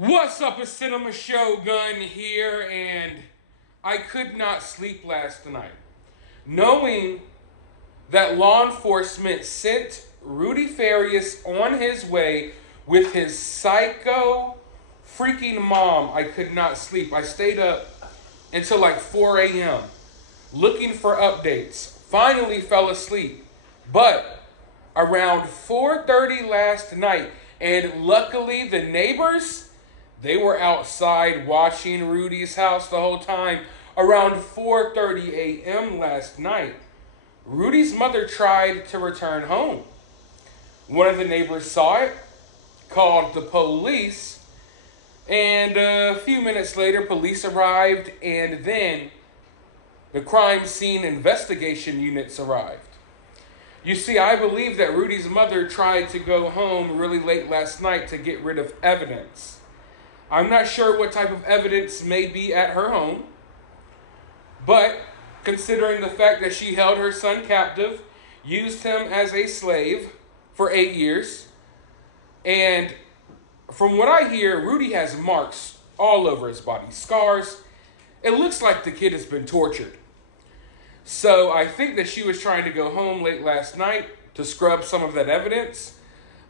What's up, it's Cinema Shogun here, and I could not sleep last night. Knowing that law enforcement sent Rudy Farias on his way with his psycho freaking mom, I could not sleep. I stayed up until like 4 a.m. looking for updates. Finally fell asleep. But around 4:30 last night, and luckily the neighbors, they were outside watching Rudy's house the whole time. Around 4:30 a.m. last night, Rudy's mother tried to return home. One of the neighbors saw it, called the police, and a few minutes later, police arrived, and then the crime scene investigation units arrived. You see, I believe that Rudy's mother tried to go home really late last night to get rid of evidence. I'm not sure what type of evidence may be at her home, but considering the fact that she held her son captive, used him as a slave for 8 years, and from what I hear, Rudy has marks all over his body, scars. It looks like the kid has been tortured. So I think that she was trying to go home late last night to scrub some of that evidence.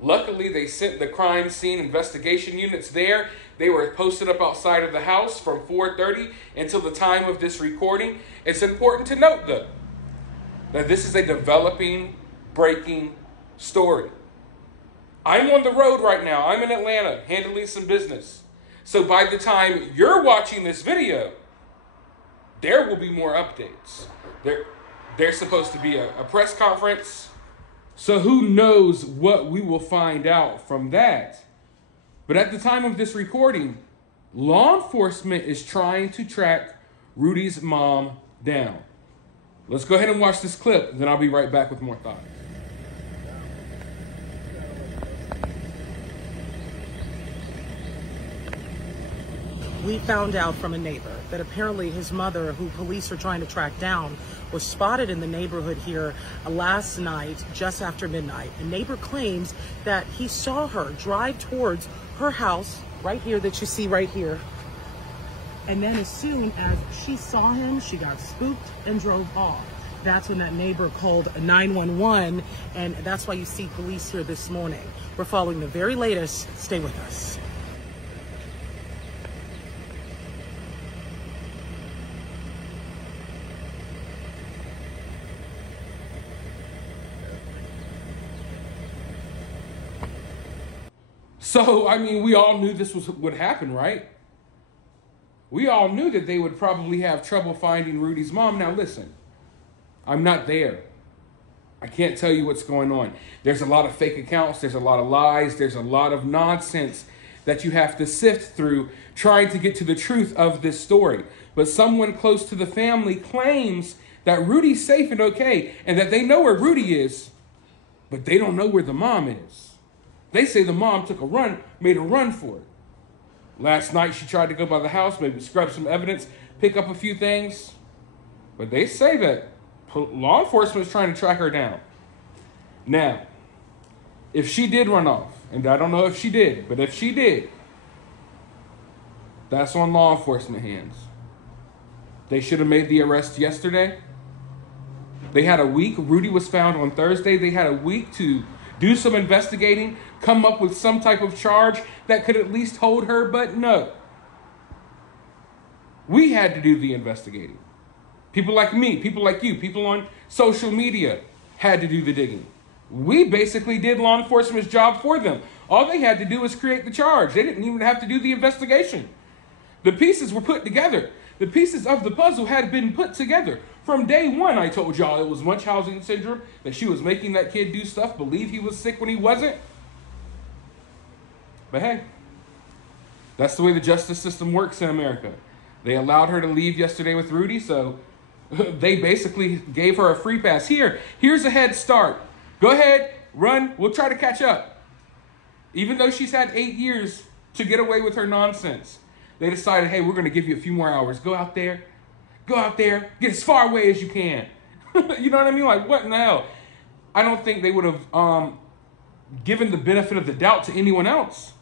Luckily, they sent the crime scene investigation units there. They were posted up outside of the house from 4:30 until the time of this recording. It's important to note, though, that this is a developing, breaking story. I'm on the road right now. I'm in Atlanta handling some business. So by the time you're watching this video, there will be more updates. There's supposed to be a press conference. So who knows what we will find out from that. But at the time of this recording, law enforcement is trying to track Rudy's mom down. Let's go ahead and watch this clip, then I'll be right back with more thoughts. We found out from a neighbor that apparently his mother, who police are trying to track down, was spotted in the neighborhood here last night, just after midnight. A neighbor claims that he saw her drive towards her house, right here, that you see right here. And then as soon as she saw him, she got spooked and drove off. That's when that neighbor called 911, and that's why you see police here this morning. We're following the very latest. Stay with us. So, I mean, we all knew this would happen, right? We all knew that they would probably have trouble finding Rudy's mom. Now, listen, I'm not there. I can't tell you what's going on. There's a lot of fake accounts. There's a lot of lies. There's a lot of nonsense that you have to sift through trying to get to the truth of this story. But someone close to the family claims that Rudy's safe and okay, and that they know where Rudy is, but they don't know where the mom is. They say the mom took a run, made a run for it. Last night, she tried to go by the house, maybe scrub some evidence, pick up a few things. But they say that law enforcement is trying to track her down. Now, if she did run off, and I don't know if she did, but if she did, that's on law enforcement hands. They should have made the arrest yesterday. They had a week. Rudy was found on Thursday. They had a week to do some investigating, come up with some type of charge that could at least hold her, but no. We had to do the investigating. People like me, people like you, people on social media had to do the digging. We basically did law enforcement's job for them. All they had to do was create the charge. They didn't even have to do the investigation. The pieces were put together. The pieces of the puzzle had been put together. From day one, I told y'all it was Munchausen syndrome, that she was making that kid do stuff, believe he was sick when he wasn't. But hey, that's the way the justice system works in America. They allowed her to leave yesterday with Rudy, so they basically gave her a free pass. Here's a head start. Go ahead, run, we'll try to catch up. Even though she's had 8 years to get away with her nonsense, they decided, hey, we're going to give you a few more hours. Go out there, get as far away as you can. You know what I mean? Like, what in the hell? I don't think they would have given the benefit of the doubt to anyone else.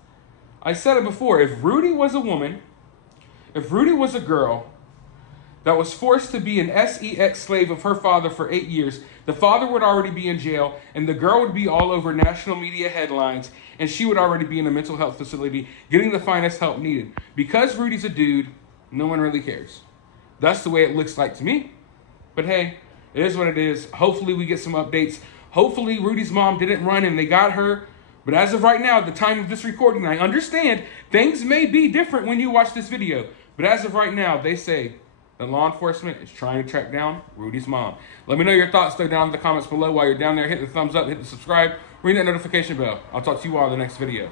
I said it before. If Rudy was a woman, if Rudy was a girl that was forced to be an sex slave of her father for 8 years, the father would already be in jail, and the girl would be all over national media headlines, and she would already be in a mental health facility getting the finest help needed. Because Rudy's a dude, no one really cares. That's the way it looks like to me. But hey, it is what it is. Hopefully we get some updates. Hopefully Rudy's mom didn't run and they got her. But as of right now, at the time of this recording, I understand things may be different when you watch this video. But as of right now, they say that law enforcement is trying to track down Rudy's mom. Let me know your thoughts though down in the comments below. While you're down there, hit the thumbs up, hit the subscribe, ring that notification bell. I'll talk to you all in the next video.